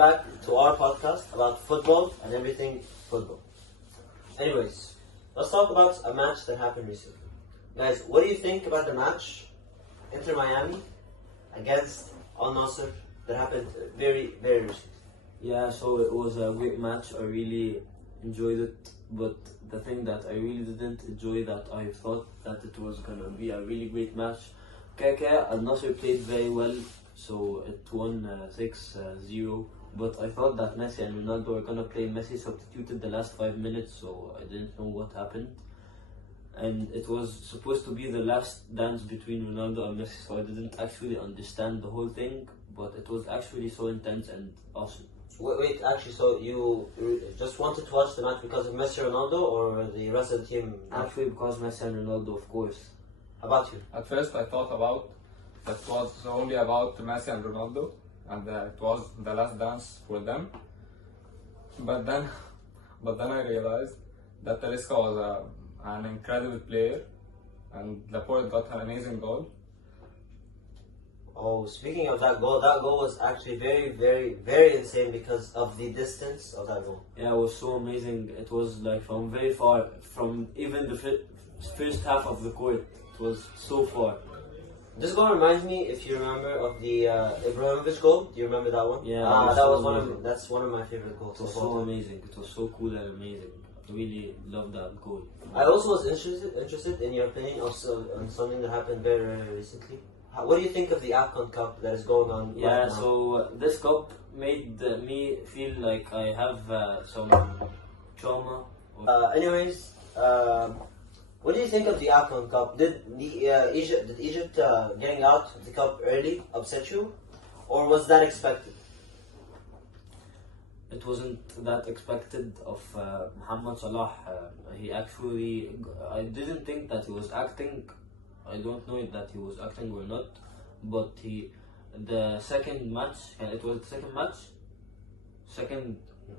back to our podcast about football and everything football. Anyways, let's talk about a match that happened recently. Guys, what do you think about the match Inter Miami against Al Nassr that happened very, very recently? Yeah, so it was a great match. I really enjoyed it, but the thing that I really didn't enjoy that I thought that it was gonna be a really great match. Al Nassr played very well, so it won 6-0. But I thought that Messi and Ronaldo were gonna play. Messi substituted the last 5 minutes, so I didn't know what happened. And it was supposed to be the last dance between Ronaldo and Messi, so I didn't actually understand the whole thing. But it was actually so intense and awesome. Wait, actually, so you just wanted to watch the match because of Messi and Ronaldo, or the rest of the team? Actually, because Messi and Ronaldo, of course. How about you? At first, I thought about that it was only about Messi and Ronaldo, and it was the last dance for them. But then I realized that Talisca was an incredible player, and Laporte got an amazing goal. Oh, speaking of that goal was actually very, very, very insane because of the distance of that goal. Yeah, it was so amazing. It was like from very far, from even the first half of the court. It was so far. This goal reminds me, if you remember, of the Ibrahimovic goal. Do you remember that one? Yeah, that's one of my favorite goals. It was so amazing. It was so cool and amazing. I really loved that goal. I also was interested in your opinion also on something that happened very, very recently. What do you think of the AFCON Cup that is going on Yeah, right now? so this cup made me feel like I have some trauma. Anyways, what do you think of the AFCON Cup? Did Egypt getting out of the cup early upset you, or was that expected? It wasn't that expected of Mohamed Salah. I didn't think that he was acting. I don't know if that he was acting or not, but the second match, and it was the second match?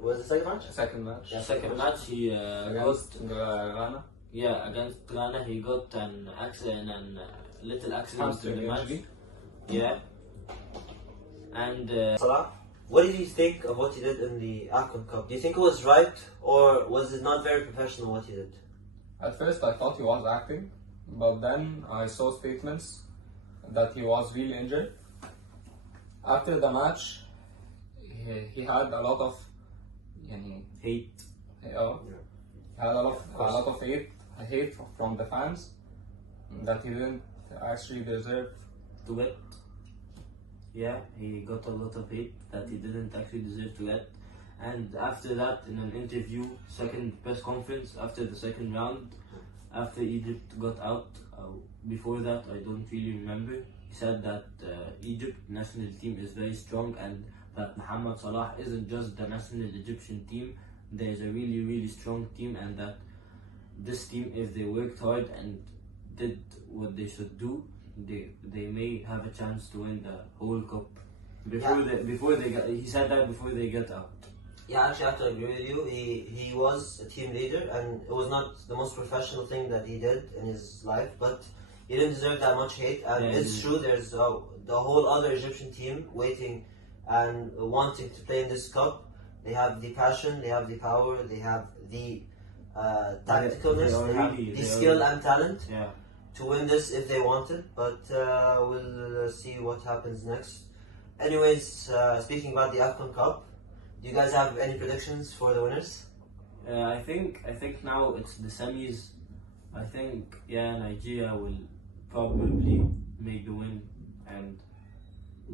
Was it the second match? Second match. Yeah, Second match, he Against Ghana. Yeah, against Ghana, he got an accident, a little accident in the match. Injury. Yeah. And Salah, what did you think of what he did in the AFCON Cup? Do you think it was right, or was it not very professional what he did? At first, I thought he was acting, but then I saw statements that he was really injured. After the match, he had a lot of hate. He had a lot of hate from the fans that he didn't actually deserve. To get. Yeah, he got a lot of hate that he didn't actually deserve to get. And after that, in an interview, second press conference after the second round, after Egypt got out, before that I don't really remember, he said that Egypt national team is very strong and that Mohamed Salah isn't just the national Egyptian team, there is a really, really strong team, and that this team, if they worked hard and did what they should do, they may have a chance to win the whole cup. He said that before they get out. Yeah, actually, I have to agree with you. He was a team leader, and it was not the most professional thing that he did in his life, but he didn't deserve that much hate. And Yeah, it's true, there's the whole other Egyptian team waiting and wanting to play in this cup. They have the passion, they have the power, they have the tacticalness, they have the skill and talent to win this if they wanted. But we'll see what happens next. Anyways, speaking about the AFCON Cup, do you guys have any predictions for the winners? I think now it's the semis. I think Nigeria will probably make the win and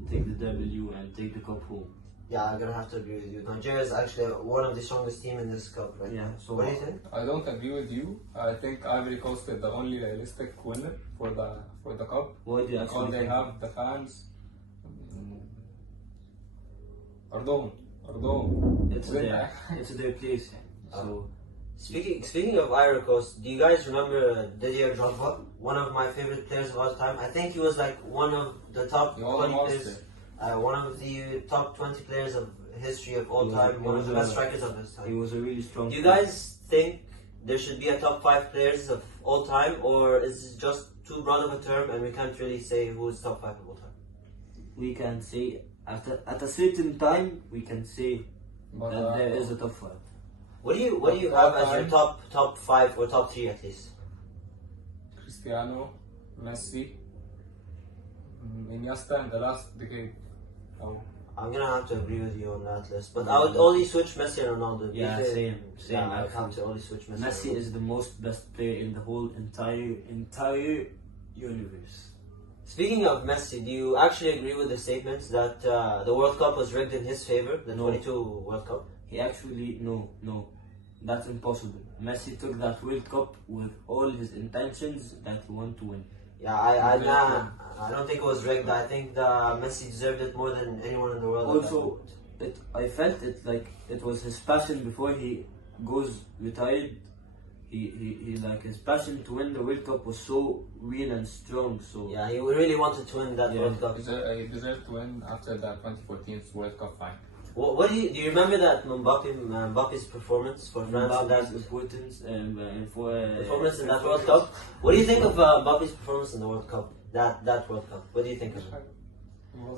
take the W and take the cup home. Yeah, I'm gonna have to agree with you. Nigeria is actually one of the strongest teams in this cup right now. So what do you think? I don't agree with you. I think Ivory Coast is the only realistic winner for the cup. Why do you Because actually they think? have the fans. أرضهم. It's their place. So Speaking of Ivory Coast, do you guys remember Didier Drogba? One of my favorite players of all time. I think he was like one of the top 20 players. One of the top 20 players of history of all time. One of the best strikers of his time. he was a really strong. Do you guys think there should be a top 5 players of all time, or is it just too broad of a term and we can't really say who's top 5 of all time? We can say at a certain time we can say But that there is a top 5. What do you have as your top 5 or top 3 at least? Cristiano, Messi, Iniesta in the last decade. Oh. I'm gonna have to agree with you on that list, but I would only switch Messi and Ronaldo. Yeah, same. Yeah, I have to only switch Messi. Messi is the most best player in the whole entire universe. Speaking of Messi, do you actually agree with the statements that the World Cup was rigged in his favor, the 22 World Cup? He actually, no, that's impossible. Messi took that World Cup with all his intentions that he wanted to win. Yeah, I don't think it was rigged. I think Messi deserved it more than anyone in the world. Also, I felt it like it was his passion before he goes retired. He like his passion to win the World Cup was so real and strong. So yeah, he really wanted to win that World Cup. He deserved to win after the 2014 World Cup final. What do you remember that Mbappe's performance for France? Mbappe's importance performance in that World Cup. What do you think of Mbappe's performance in the World Cup? That World Cup. What do you think of it?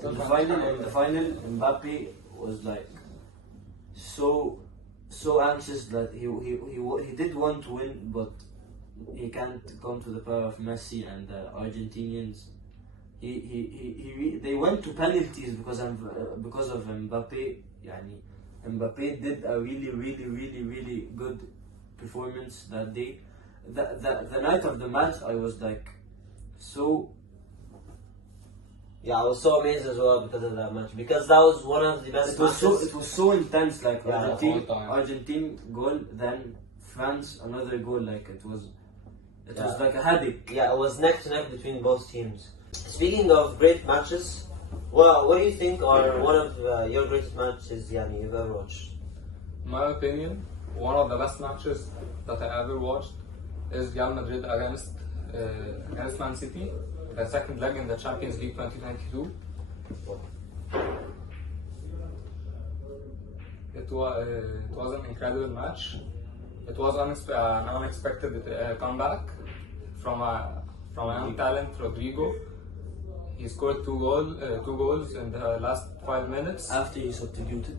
In the final, Mbappe was like so anxious that he did want to win, but he can't come to the power of Messi and the Argentinians. They went to penalties because of Mbappe. Yani, Mbappe did a really good performance that day. The night of the match, I was like so. Yeah, I was so amazed as well because of that match, because that was one of the best matches. It was so intense, like Yeah, Argentine goal, then France another goal. Like it was like a headache. Yeah, it was neck to neck between both teams. Speaking of great matches, well, what do you think are one of your greatest matches, Yanni, you've ever watched? In my opinion, one of the best matches that I ever watched is Real Madrid against Man City, the second leg in the Champions League 2022. It was an incredible match. It was an unexpected comeback from a young talent, Rodrigo. He scored two goals in the last 5 minutes. After he substituted.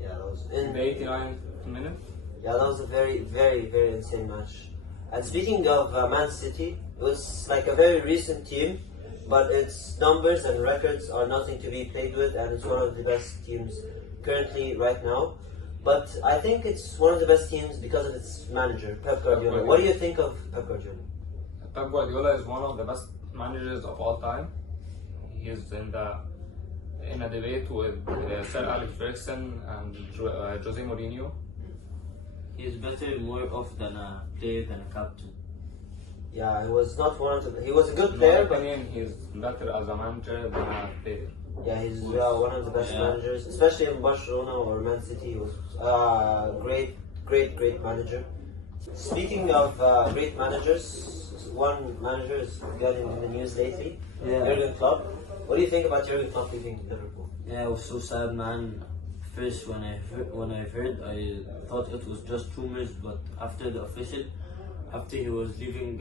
Yeah, that was In the 89th minute. Yeah, that was a very insane match. And speaking of Man City, it was like a very recent team, but its numbers and records are nothing to be played with, and it's one of the best teams currently right now. But I think it's one of the best teams because of its manager, Pep Guardiola. What do you think of Pep Guardiola? Pep Guardiola is one of the best managers of all time. He is in a debate with Sir Alex Ferguson and Jose Mourinho. He is better more off than a player than a captain. Yeah, he was not one of the. He was a good In player, my but opinion, he's better as a manager than a player. yeah, he's one of the best managers, especially in Barcelona or Man City. He was a great manager. Speaking of great managers, one manager has gotten in the news lately, Jurgen Klopp. What do you think about Jurgen Klopp leaving Liverpool? Yeah, it was so sad, man. First, when I heard, I thought it was just rumors, but after he was leaving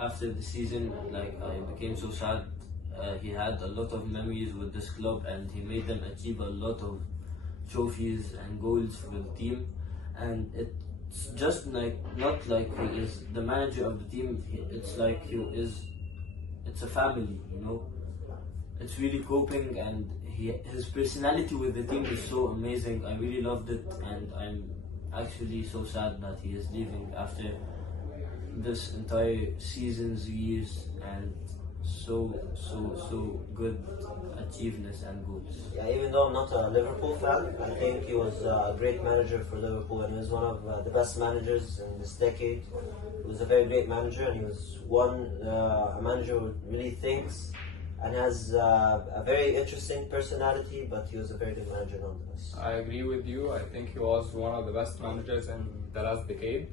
after the season, like I became so sad. He had a lot of memories with this club, and he made them achieve a lot of trophies and goals for the team. And it's just like not like he is the manager of the team. It's like it's a family, you know. It's really coping, and his personality with the team is so amazing. I really loved it, and I'm actually so sad that he is leaving after this entire season's years and so good achievements and goals. Yeah, even though I'm not a Liverpool fan, I think he was a great manager for Liverpool, and he was one of the best managers in this decade. He was a very great manager, and he was a manager who really thinks and has a very interesting personality, but he was a very good manager nonetheless. I agree with you. I think he was one of the best managers in the last decade.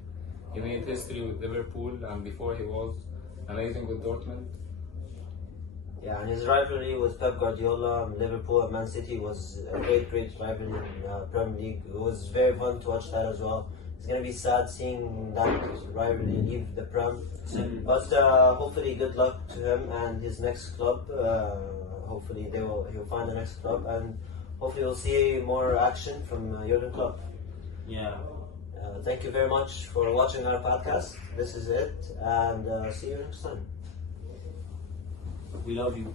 He made history with Liverpool, and before he was amazing with Dortmund. Yeah, and his rivalry with Pep Guardiola, Liverpool and Man City was a great rivalry in Premier League. It was very fun to watch that as well. It's going to be sad seeing that rivalry leave the Prem. But hopefully good luck to him and his next club. hopefully he'll find the next club, and hopefully we'll see more action from Jurgen Klopp. Yeah. Thank you very much for watching our podcast. This is it, and see you next time. We love you.